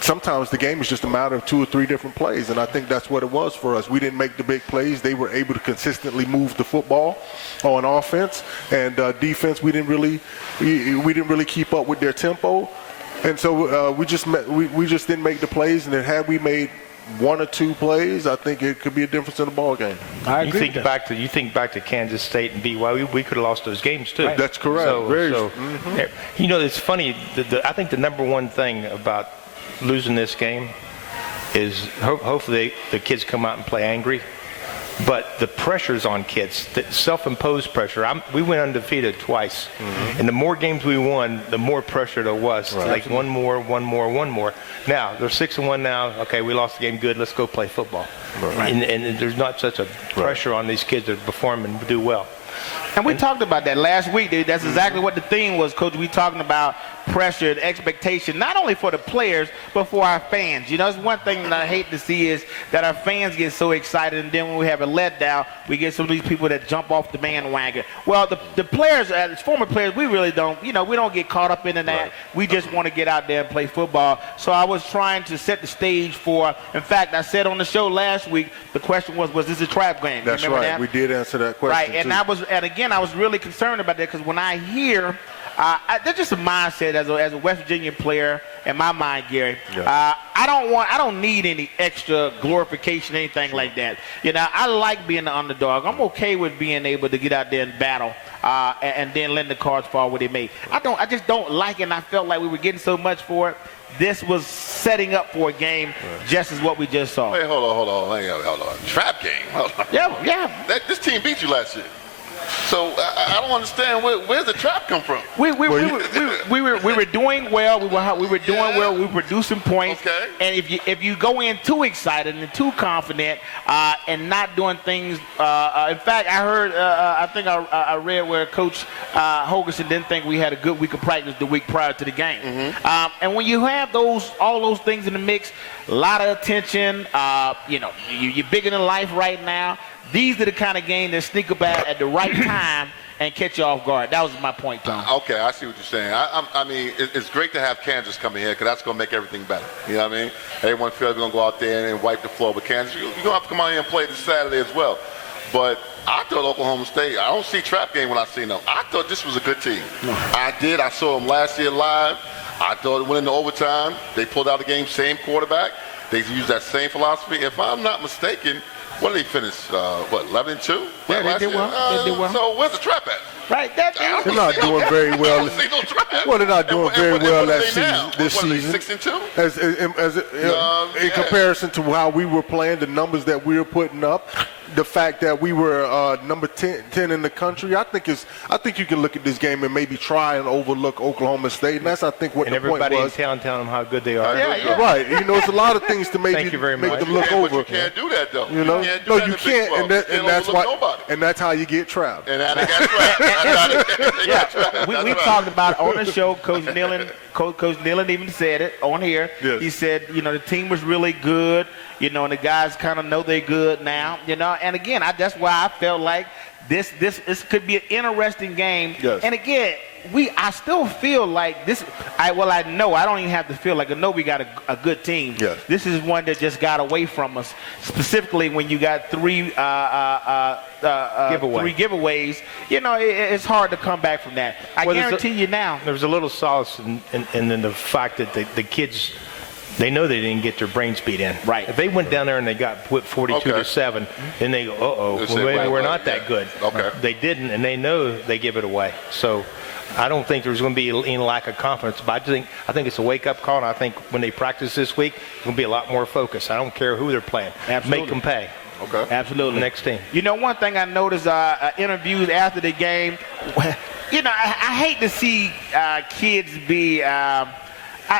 sometimes the game is just a matter of 2 or 3 different plays, and I think that's what it was for us. We didn't make the big plays. They were able to consistently move the football on offense, and defense, we didn't really keep up with their tempo, and so we just didn't make the plays. And then had we made 1 or 2 plays, I think it could be a difference in the ball game. You think back to Kansas State and BYU, we could have lost those games too. Right. That's correct. It's funny. I think the number one thing about losing this game is hopefully the kids come out and play angry, but the pressure's on kids, the self-imposed pressure. We went undefeated twice, and the more games we won, the more pressure there was. Right. Like one more. Now they're 6-1 now. Okay, we lost the game. Good. Let's go play football. Right. And there's not such a pressure on these kids to perform and do well. And we talked about that last week, dude. That's exactly what the theme was, Coach. We talking about pressure and expectation, not only for the players, but for our fans. It's one thing that I hate to see is that our fans get so excited, and then when we have a letdown, we get some of these people that jump off the bandwagon. Well, the players, as former players, we really don't, we don't get caught up into that. Right. We just want to get out there and play football. So I was trying to set the stage for, in fact, I said on the show last week, the question was this a trap game? That's Remember right. that? We did answer that question. Right, and again, I was really concerned about that because when I hear, that's just a mindset as a West Virginia player in my mind, Gary. Yeah. I don't need any extra glorification, anything like that. I like being the underdog. I'm okay with being able to get out there and battle, and then letting the cards fall where they may. I just don't like it, and I felt like we were getting so much for it. This was setting up for a game, just as what we just saw. Wait, hold on. Trap game. Hold on. Yeah. This team beat you last year. So I don't understand where's the trap come from. We were doing well. We were doing well. We were producing points. Okay. And if you go in too excited and too confident and not doing things, in fact, I heard I think I read where Coach Hogerson didn't think we had a good week of practice the week prior to the game. And when you have all those things in the mix, a lot of attention. You're bigger than life right now. These are the kind of games that sneak up at the right time and catch you off guard. That was my point, Tom. Okay, I see what you're saying. I mean, it's great to have Kansas coming here because that's going to make everything better. You know what I mean? Everyone feels we're going to go out there and wipe the floor with Kansas. You're going to have to come out here and play this Saturday as well. But I thought Oklahoma State, I don't see trap game when I see them. I thought this was a good team. I saw them last year live. I thought it went into overtime. They pulled out the game, same quarterback. They used that same philosophy. If I'm not mistaken, what did they finish? 11-2? Yeah, they did well. So where's the trap at? Right, they're not doing very well. I don't see no trap. Well, they're not doing very well this season. 6-2? In comparison to how we were playing, the numbers that we were putting up, the fact that we were number 10 in the country, I think you can look at this game and maybe try and overlook Oklahoma State, and that's I think what and the point was. And everybody in town telling them how good they are. Yeah. Right. It's a lot of things to make them look over. But you can't do that though. You can't, and that's why, and that's how you get trapped. And they got trapped. We talked about on the show. Coach Nealon even said it on here. Yes. He said, the team was really good. And the guys kind of know they're good now. And again, that's why I felt like this could be an interesting game. Yes. And again, I still feel like this. I know I don't even have to feel like I know we got a good team. Yes. This is one that just got away from us. Specifically, when you got three giveaways, it's hard to come back from that. I guarantee you now. There's a little solace in the fact that the kids. They know they didn't get their brains beat in. Right. If they went down there and they got whipped 42-7, then they go, maybe we're not that good. Okay. They didn't, and they know they give it away. So I don't think there's going to be any lack of confidence, but I think it's a wake-up call, and I think when they practice this week, it's going to be a lot more focus. I don't care who they're playing. Absolutely. Make them pay. Okay. Absolutely. Next team. One thing I noticed, interviews after the game, I hate to see kids be.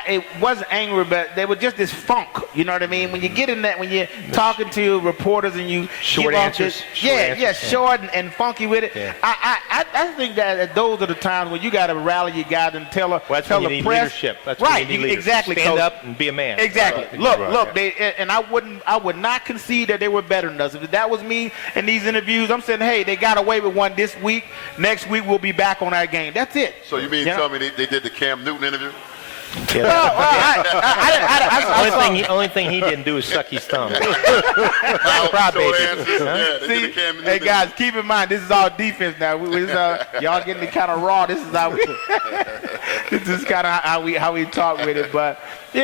It wasn't angry, but they were just this funk. You know what I mean? When you get in that, when you're talking to reporters and you short give off answers, this, short and funky with it. Yeah. I think that those are the times when you got to rally your guys and tell that's tell when the you need press. leadership. That's right, when you need leadership. exactly. Stand Coach. up and be a man. Exactly. Look. And I would not concede that they were better than us. If that was me in these interviews, I'm saying, hey, they got away with one this week. Next week we'll be back on our game. That's it. So you mean tell me they did the Cam Newton interview? Yeah. Only thing he didn't do is suck his thumb. See, hey guys, keep in mind this is all defense now. Y'all getting kind of raw. This is how we. This is kind of how we talk with it. But we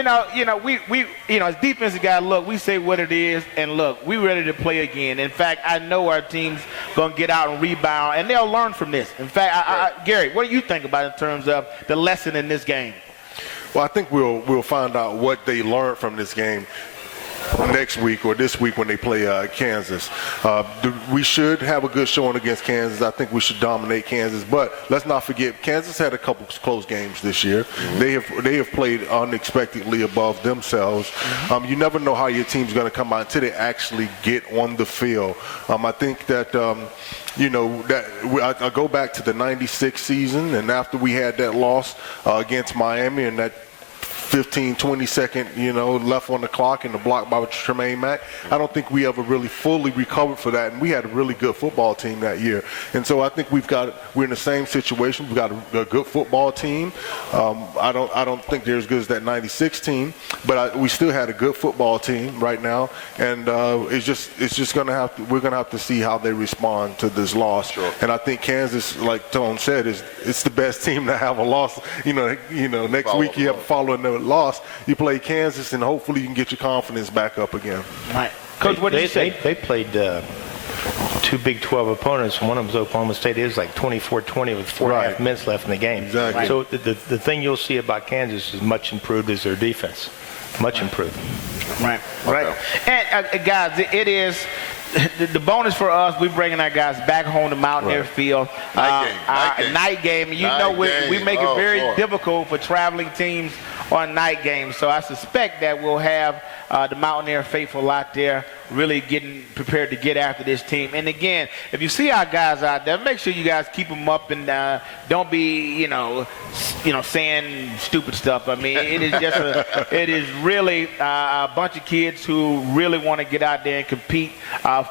as defensive guys, look, we say what it is, and look, we ready to play again. In fact, I know our team's gonna get out and rebound, and they'll learn from this. In fact, Gary, what do you think about in terms of the lesson in this game? Well, I think we'll find out what they learned from this game next week or this week when they play Kansas. We should have a good showing against Kansas. I think we should dominate Kansas. But let's not forget, Kansas had a couple close games this year. Mm-hmm. They have played unexpectedly above themselves. Mm-hmm. You never know how your team's going to come out until they actually get on the field. I think that I go back to the 96 season, and after we had that loss against Miami and that 15-20 second, left on the clock and the block by Tremaine Mack, I don't think we ever really fully recovered for that. And we had a really good football team that year. And so I think we're in the same situation. We've got a good football team. I don't think they're as good as that 96 team, but we still had a good football team right now. And we're gonna have to see how they respond to this loss. Sure. And I think Kansas, like Tone said, it's the best team to have a loss. Next week you have to follow another loss. You play Kansas, and hopefully you can get your confidence back up again. Right. Coach, what did you say? They played two Big 12 opponents. One of them was Oklahoma State. It was like 24-20 with 4.5 minutes left in the game. Exactly. So the thing you'll see about Kansas is much improved is their defense. Much improved. Right. And guys, it is the bonus for us. We're bringing our guys back home to Mountaineer Field. Night game. We make it very difficult for traveling teams on night games. So I suspect that we'll have the Mountaineer faithful out there really getting prepared to get after this team. And again, if you see our guys out there, make sure you guys keep them up and don't be, saying stupid stuff. I mean, it is just it is really a bunch of kids who really want to get out there and compete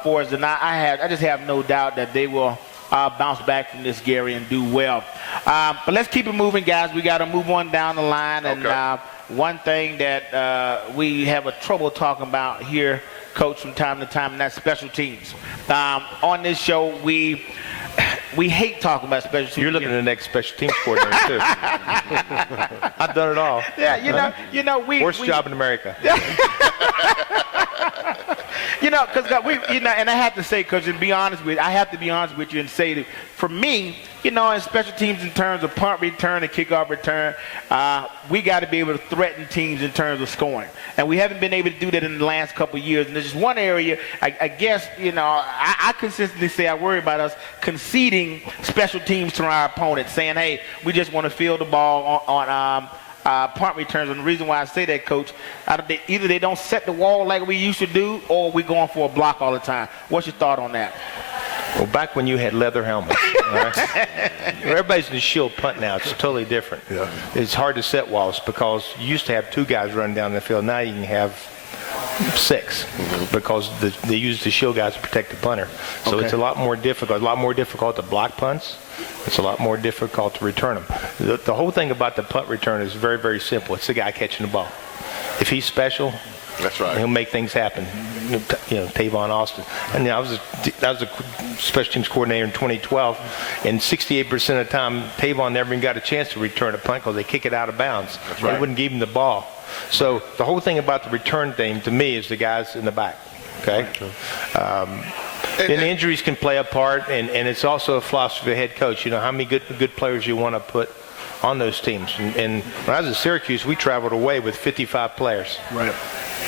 for us. And I just have no doubt that they will bounce back from this, Gary, and do well. But let's keep it moving, guys. We got to move on down the line. Okay. And one thing that we have a trouble talking about here, Coach, from time to time, and that's special teams. On this show, we hate talking about special teams. You're looking at the next special teams coordinator too. I've done it all. Yeah, worst job in America. Because and I have to say, Coach, and I have to be honest with you and say that for me, in special teams in terms of punt return and kickoff return, we got to be able to threaten teams in terms of scoring. And we haven't been able to do that in the last couple of years. And there's just one area, I guess, I consistently say I worry about us conceding special teams to our opponents, saying, hey, we just want to field the ball on punt returns. And the reason why I say that, Coach, either they don't set the wall like we used to do, or we're going for a block all the time. What's your thought on that? Well, back when you had leather helmets, all right? Everybody's in the shield punt now. It's totally different. Yeah. It's hard to set walls because you used to have two guys running down the field. Now you can have six because they use the shield guys to protect the punter. So it's a lot more difficult. A lot more difficult to block punts. It's a lot more difficult to return them. The whole thing about the punt return is very, very simple. It's the guy catching the ball. If he's special, that's right, he'll make things happen. Tavon Austin. And I was a special teams coordinator in 2012, and 68% of the time, Tavon never even got a chance to return a punt because they kick it out of bounds. That's right. They wouldn't give him the ball. So the whole thing about the return thing, to me, is the guys in the back. Okay? And injuries can play a part, and it's also a philosophy of head coach. How many good players you want to put on those teams. And when I was at Syracuse, we traveled away with 55 players. Right.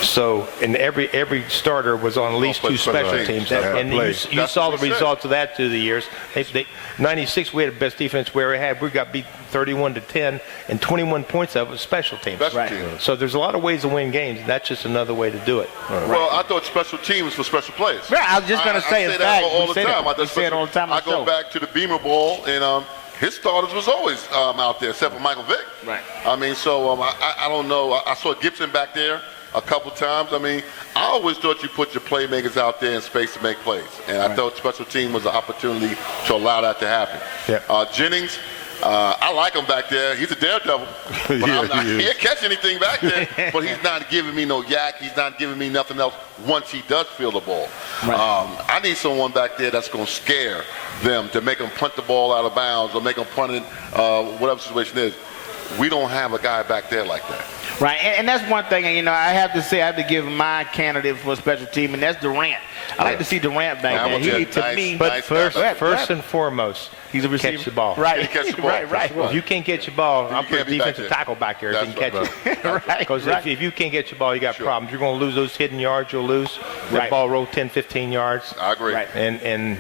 So, and every starter was on at least two special teams. And you saw the results of that through the years. 96, we had the best defense we ever had. We got beat 31-10, and 21 points of it was special teams. Special teams. So there's a lot of ways to win games, and that's just another way to do it. Well, I thought special teams for special players. Right, I was just going to say, I in say fact, that all the say time. that. We say it all the time on I the go show. back to the Beamer Bowl, and his starters was always out there, except for Michael Vick. Right. I mean, so I don't know. I saw Gibson back there a couple times. I mean, I always thought you put your playmakers out there in space to make plays, and I thought special team was an opportunity to allow that to happen. Yeah. Jennings, I like him back there. He's a daredevil, but he can't catch anything back there. But he's not giving me no yak. He's not giving me nothing else once he does feel the ball. Right. I need someone back there that's going to scare them, to make them punt the ball out of bounds or make them punt it, whatever the situation is. We don't have a guy back there like that. Right, and that's one thing, I have to say, I have to give my candidate for a special team, and that's Durant. I like to see Durant back there. He, to me, but first and foremost, he's a receiver. Catch the ball. Right, Catch the ball. right. Well, if you can't get your ball, I'll put a can't be back defensive there. tackle back there that can catch it. Right, Because right. if you can't get your ball, you got problems. You're going to lose those hidden yards. You'll lose. That Right. ball roll 10, 15 yards. I agree. Right. And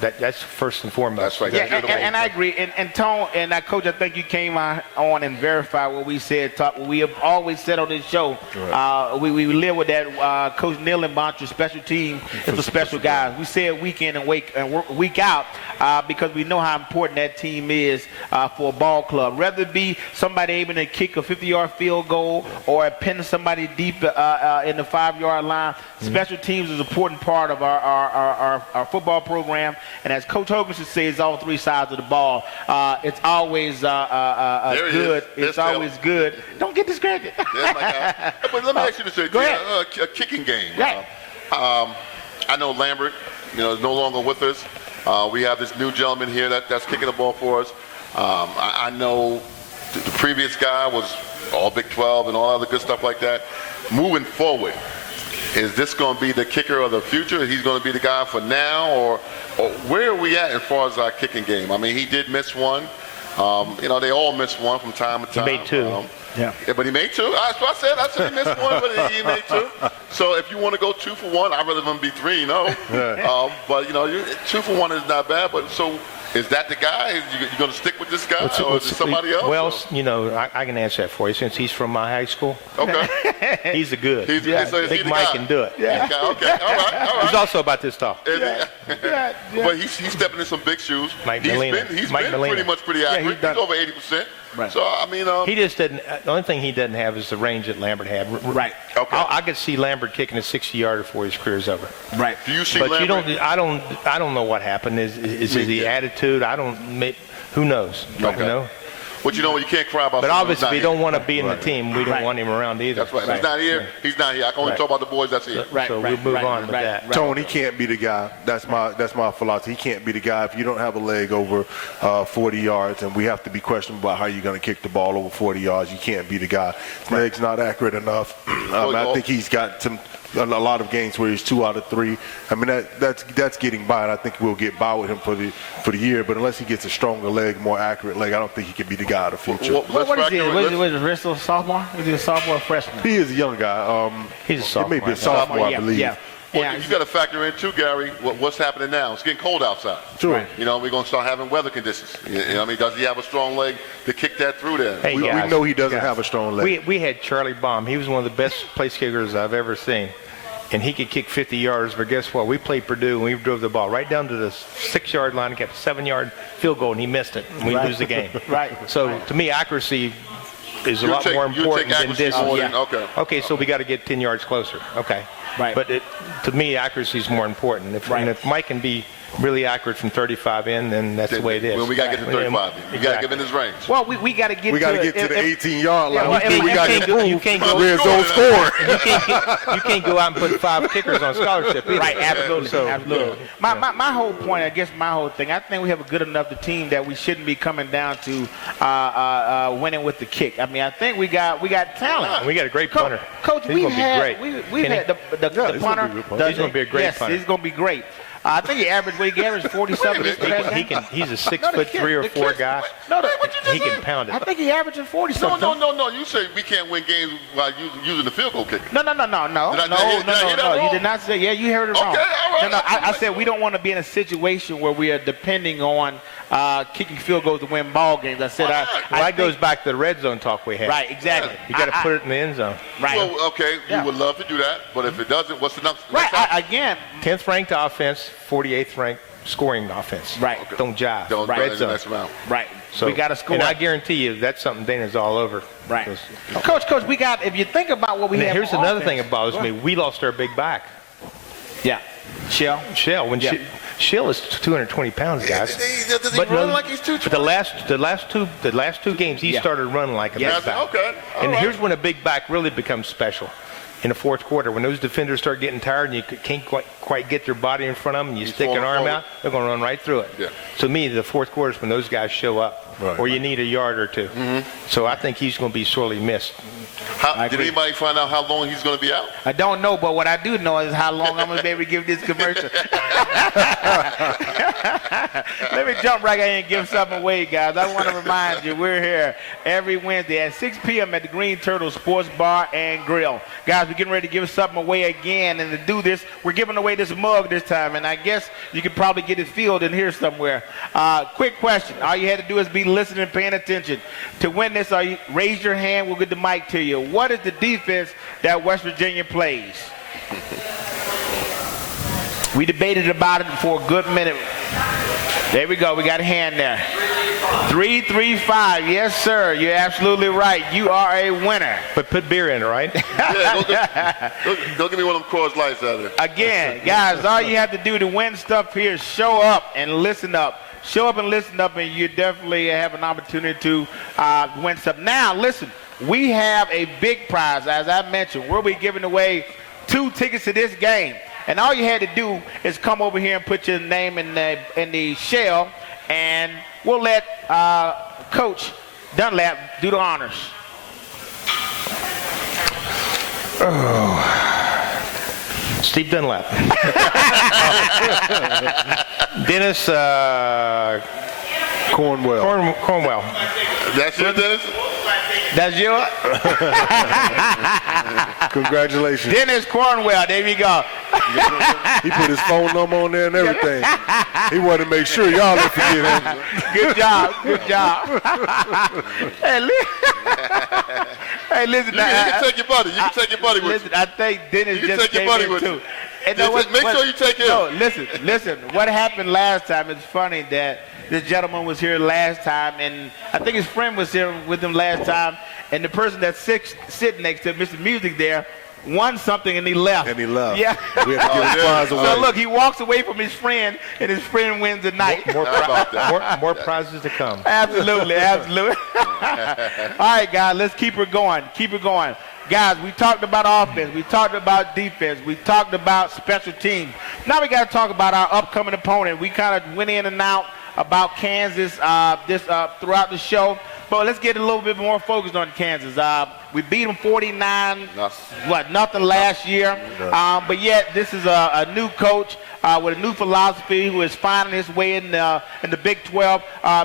that's first and foremost. That's right. Yeah, and I agree. And Tone and Coach, I think you came on and verified what we said. What we have always said on this show. Right. We live with that. Coach Neil and Bontra special team is for special guys. We say it week in and week out because we know how important that team is for a ball club. Whether it be somebody able to kick a 50-yard field goal or pin somebody deep in the 5-yard line, special teams is an important part of our football program. And as Coach Hogan should say, it's all three sides of the ball. It's always good. It's always good. Don't get distracted. There's my guy. But let me ask you this: Go ahead. a kicking game. Right. I know Lambert, is no longer with us. We have this new gentleman here that's kicking the ball for us. I know the previous guy was all Big 12 and all other good stuff like that. Moving forward, is this going to be the kicker of the future? He's going to be the guy for now, or where are we at as far as our kicking game? I mean, he did miss one. They all miss one from time to time. He made two. Yeah, but he made two. That's what I said he missed one, but he made two. So if you want to go 2 for 1, I'd rather them be 3, but 2 for 1 is not bad. But so is that the guy? You going to stick with this guy, or is it somebody else? Well, I can answer that for you since he's from my high school. Okay. He's a good. So is I he think the Mike guy? can do it. Yeah. Okay. All right. He's also about this tall. But he's stepping in some big shoes. Mike He's Molina. been Mike Molina. pretty accurate. He's over 80%. Right. So I mean, He just didn't. The only thing he doesn't have is the range that Lambert had. right, okay. I could see Lambert kicking a 60-yarder before his career's over. right. Do you see But Lambert? I don't know what happened. Is it the attitude? Who knows? Okay. But you can't cry about. But someone obviously, who's we not don't here. want to be in the team. We don't want him around either. That's right. If he's not here, he's not here. I can only Right. talk about the boys that's here. Right, So right, we'll move right, on with right, that. right. Tony can't be the guy. That's my philosophy. He can't be the guy if you don't have a leg over 40 yards, and we have to be questionable about how you're going to kick the ball over 40 yards. You can't be the guy. His leg's not accurate enough. I think he's got a lot of games where he's 2 out of 3. I mean that's getting by, and I think we'll get by with him for the year. But unless he gets a stronger leg, more accurate leg, I don't think he can be the guy of the future. What is he? What is he? Wrestler, sophomore? Is he a sophomore or freshman? He is a young guy. He's a sophomore. He may be a sophomore, I believe. Yeah. Well, you got to factor in too, Gary. What's happening now? It's getting cold outside. Sure. Right. We're going to start having weather conditions. Does he have a strong leg to kick that through there? Hey, We guys, know he doesn't have a strong leg. We had Charlie Baum. He was one of the best place kickers I've ever seen. And he could kick 50 yards, but guess what? We played Purdue, and we drove the ball right down to the 6-yard line and got a 7-yard field goal, and he missed it. And we lose the game. Right. So, to me, accuracy is a You lot take- more you important take than accuracy distance. more than- okay. Okay, so we got to get 10 yards closer. Okay. Right. But to me, accuracy is more important. And if Mike can be really accurate from 35 in, then that's the way it is. Well, we got to get to 35. You got to get in his range. Well, we got to get. We got to get to the 18-yard line. well, we got to you you can't go. red zone score. You can't go out and put 5 kickers on scholarship either. Right, absolutely, So, absolutely. My whole point, I guess, my whole thing, I think we have a good enough team that we shouldn't be coming down to winning with the kick. I mean, I think we got talent. And we got a great punter. Coach, He's gonna be great. we've Kenny? had the punter. he's gonna be a good punter. He's gonna be a great yes, punter. he's going to be great. I think he averaged 40-something. He's a 6'3" or 4" guy. He can pound it. I think he averaged 40-something. No. You say we can't win games while using the field goal kicker. No. Did I You did not say. Yeah, you heard it wrong. Okay, all right. No. I said we don't want to be in a situation where we are depending on kicking field goals to win ball games. I said That goes back to the red zone talk we had. Right, exactly. You got to put it in the end zone. Right. Well, okay, Yeah. we would love to do that, but if it doesn't, what's the next? Right. Again. 10th ranked offense, 48th ranked scoring offense. Right. Don't jive. Don't Right. red Red zone. next round. Right. So we got to score. And I guarantee you that's something Dana's all over. Right. Because- Coach, we got. If you think about what we Now, have. here's on another offense, thing that bothers me. We lost our big back. Yeah. Shell. Shell. Shell is 220 pounds, guys. Does he run like he's 220? But the last two games, he started running like a Yeah. big back. Okay. All And right. here's when a big back really becomes special. In the fourth quarter, when those defenders start getting tired and you can't quite get their body in front of them, and you stick an falling arm forward. out, they're going to run right through it. Yeah. To me, the fourth quarter is when those guys show up, Right. or you need a yard or two. So I think he's going to be sorely missed. Did anybody find out how long he's going to be out? I don't know, but what I do know is how long I'm going to be able to give this commercial. Let me jump right in and give something away, guys. I want to remind you, we're here every Wednesday at 6 p.m. at the Green Turtle Sports Bar and Grill. Guys, we're getting ready to give something away again, and to do this, we're giving away this mug this time, and I guess you could probably get it filled in here somewhere. Quick question. All you had to do is be listening and paying attention. To win this, raise your hand. We'll get the mic to you. What is the defense that West Virginia plays? We debated about it for a good minute. There we go. We got a hand there. 335. Yes, sir. You're absolutely right. You are a winner. But put beer in it, right? Yeah, go give me one of them Coors Lights out there. Again, guys, all you have to do to win stuff here is show up and listen up. Show up and listen up, and you definitely have an opportunity to win stuff. Now, listen, we have a big prize. As I mentioned, we'll be giving away 2 tickets to this game. And all you had to do is come over here and put your name in the shell, and we'll let Coach Dunlap do the honors. Steve Dunlap. Dennis Cornwell. That's it, Dennis? That's you? Congratulations. Dennis Cornwell. There you go. He put his phone number on there and everything. He wanted to make sure y'all didn't forget him. Good job. Good job. Hey, listen. You can take your buddy. You can take your buddy with Listen, I think Dennis You can just take your came buddy in with too. you. And Make sure you take him. No, listen. What happened last time, it's funny that this gentleman was here last time, and I think his friend was here with him last time, and the person that's sitting next to him, Mr. Music there, won something and he left. And he left. Yeah. We had to give his prize away. So look, he walks away from his friend, and his friend wins the night. More prizes to come. Absolutely. All right, guys, let's keep it going. Guys, we talked about offense. We talked about defense. We talked about special teams. Now we got to talk about our upcoming opponent. We kind of went in and out about Kansas throughout the show. But let's get a little bit more focused on Kansas. We beat them 49, nothing last year. But yet this is a new coach with a new philosophy who is finding his way in the Big 12.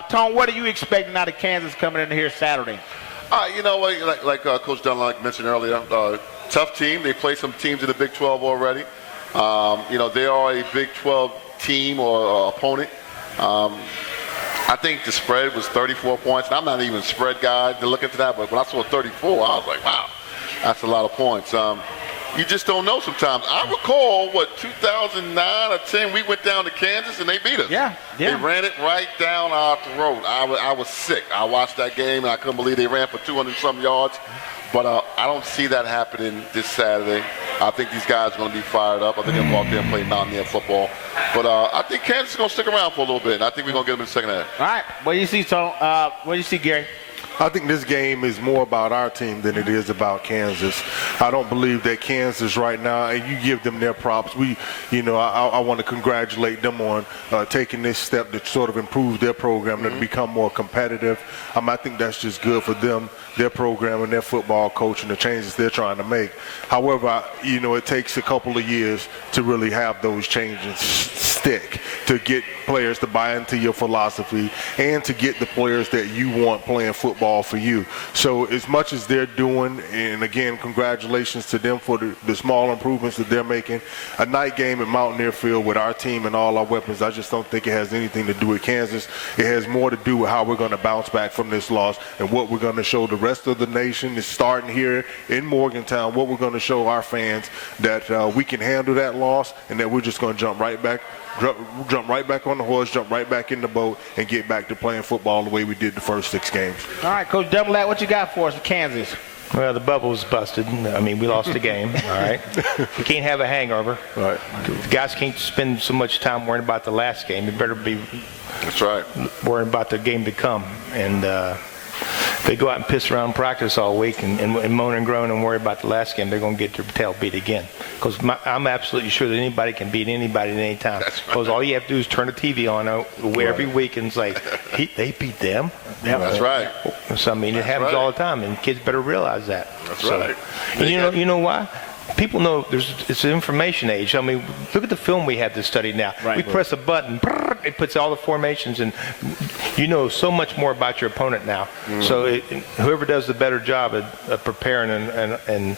Tone, what are you expecting out of Kansas coming in here Saturday? You know, like Coach Dunlap mentioned earlier, tough team. They play some teams in the Big 12 already. They are a Big 12 team or opponent. I think the spread was 34 points. And I'm not even a spread guy to look into that, but when I saw 34, I was like, wow, that's a lot of points. You just don't know sometimes. I recall, 2009 or 10, we went down to Kansas and they beat us. Yeah. They ran it right down our throat. I was sick. I watched that game and I couldn't believe they ran for 200-some yards. But I don't see that happening this Saturday. I think these guys are going to be fired up. I think they'll go out there and play Mountaineer football. But I think Kansas is going to stick around for a little bit, and I think we're going to get them in the second half. All right. What do you see, Tone? What do you see, Gary? I think this game is more about our team than it is about Kansas. I don't believe that Kansas right now, and you give them their props. I want to congratulate them on taking this step to sort of improve their program and to become more competitive. I think that's just good for them, their program, and their football coach and the changes they're trying to make. However, it takes a couple of years to really have those changes stick to get players to buy into your philosophy and to get the players that you want playing football for you. So as much as they're doing, and again, congratulations to them for the small improvements that they're making, a night game at Mountaineer Field with our team and all our weapons, I just don't think it has anything to do with Kansas. It has more to do with how we're going to bounce back from this loss and what we're going to show the rest of the nation is starting here in Morgantown, what we're going to show our fans that we can handle that loss and that we're just going to jump right back on the horse, jump right back in the boat, and get back to playing football the way we did the first 6 games. All right, Coach Dunlap, what you got for us for Kansas? Well, the bubble's busted. I mean, we lost the game, all right? You can't have a hangover. Right. The guys can't spend so much time worrying about the last game. They better be That's right. worrying about the game to come. And they go out and piss around practice all week and moan and groan and worry about the last game, they're going to get their tail beat again. Because I'm absolutely sure that anybody can beat anybody at any time. Because all you have to do is turn the TV on every week and say, they beat them. That's right. So, I mean, it happens all the time, and kids better realize that. That's right. And you know why? People know it's an information age. I mean, look at the film we have to study now. Right. We press a button, it puts all the formations, and you know so much more about your opponent now. So whoever does the better job of preparing and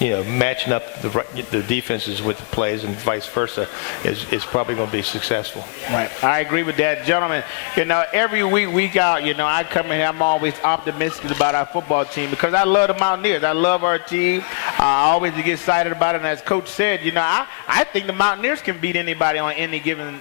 you know matching up the defenses with the plays and vice versa is probably going to be successful. Right. I agree with that, gentlemen. You know, every week out, you know, I come in here, I'm always optimistic about our football team because I love the Mountaineers. I love our team. I always get excited about it. And as Coach said, you know, I think the Mountaineers can beat anybody on any given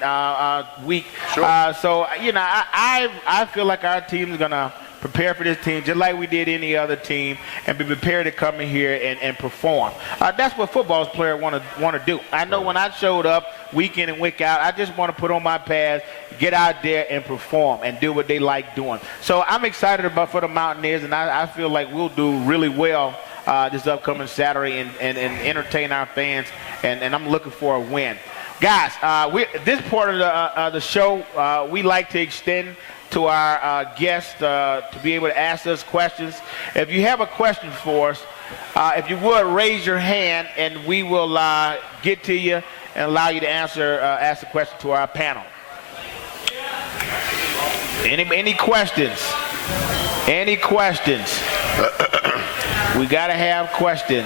week. Sure. So, you know, I feel like our team is going to prepare for this team just like we did any other team and be prepared to come in here and perform. That's what football players want to do. I know when I showed up week in and week out, I just want to put on my pads, get out there and perform and do what they like doing. So I'm excited for the Mountaineers, and I feel like we'll do really well this upcoming Saturday and entertain our fans, and I'm looking for a win. Guys, this part of the show, we like to extend to our guests to be able to ask us questions. If you have a question for us, if you would, raise your hand, and we will get to you and allow you to ask the question to our panel. Any questions? Any questions? We got to have questions.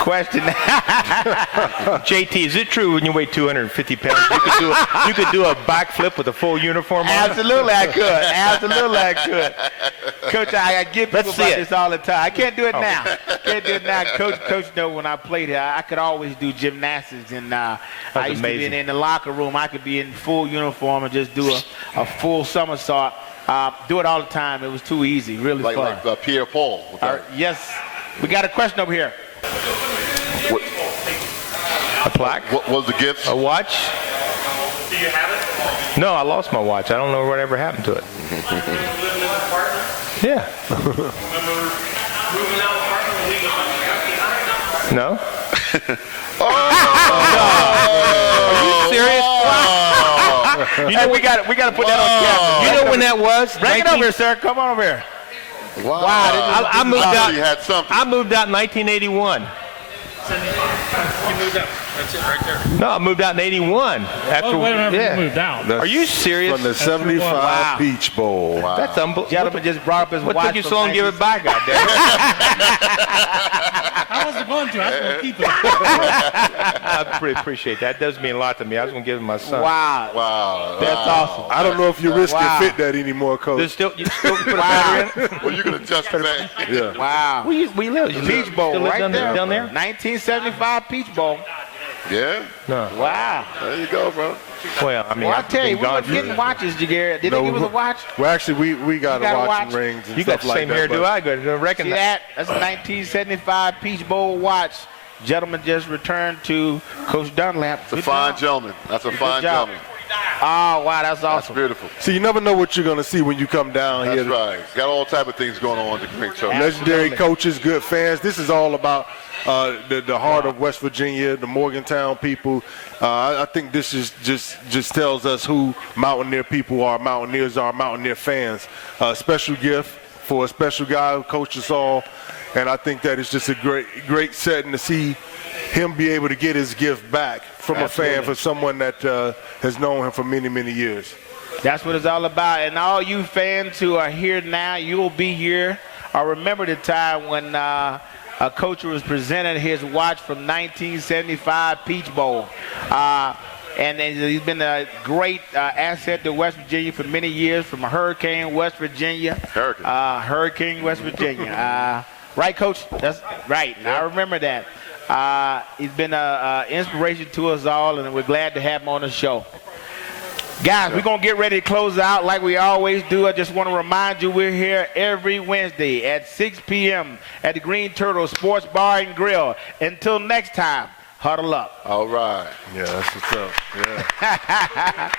Question. JT, is it true when you weigh 250 pounds, you could do a backflip with a full uniform on? Absolutely, I could. Absolutely, I could. Coach, I give people about this all the time. I can't do it now. Can't do it now. Coach knows when I played here, I could always do gymnastics, and I used to be in the locker room. I could be in full uniform and just do a full somersault. Do it all the time. It was too easy. Really fun. Like Pierre Paul. Yes. We got a question over here. A plaque? What was the gift? A watch? Do you have it? No, I lost my watch. I don't know whatever happened to it. When you were living in an apartment? Yeah. Remember moving out of the apartment and leaving a bunch of guys behind? No? Are you serious? You know, we got to put that on camera. You know when that was? Bring it over here, sir. Come on over here. Wow. I moved out. You had something. I moved out in 1981. You moved up. That's it right there. No, I moved out in 81. After, whenever yeah. you moved out. Are you serious? From the 75 Wow. Peach Bowl. Wow. That's unbelievable. Gentleman just brought up his What watch. took you from so long to give it back, goddamn? I wasn't going to. I was going to keep it. I pretty appreciate that. That does mean a lot to me. I was going to give it to my son. Wow. Wow. That's awesome. I don't know if your wrist Wow. can fit that anymore, Coach. You still put a battery in it? Well, you can adjust that. Yeah. Wow. We live. You Peach Bowl still live right down there. Down there? 1975 Peach Bowl. Yeah. No. Wow. There you go, bro. Well, I mean, Well, I I've tell you, been we gone were for- getting watches, Jaguar. Did they give us a watch? Well, actually, we got got a a watch and watch? rings and You got stuff the like same that. hair, do I? Good. I reckon See that. that? That's a 1975 Peach Bowl watch. Gentleman just returned to Coach Dunlap. It's a fine gentleman. That's a fine job. gentleman. Oh, wow, that's That's awesome. beautiful. So you never know what you're going to see when you come down That's here. right. Got all type of things going on at the Green Show. Legendary coaches, good fans. This is all about the heart of West Virginia, the Morgantown people. I think this is just tells us who Mountaineer people are. Mountaineers are Mountaineer fans. Special gift for a special guy who coached us all, and I think that it's just a great setting to see him be able to get his gift back from a fan, for someone that has known him for many, many years. That's what it's all about. And all you fans who are here now, you'll be here. I remember the time when a coach was presented his watch from 1975 Peach Bowl. And he's been a great asset to West Virginia for many years, from Hurricane, West Virginia. Hurricane, West Virginia. Right, Coach? That's right. I remember that. He's been an inspiration to us all, and we're glad to have him on the show. Guys, we're going to get ready to close out like we always do. I just want to remind you we're here every Wednesday at 6 p.m. at the Green Turtle Sports Bar and Grill. Until next time, huddle up. All right. Yeah, that's what's up. Yeah.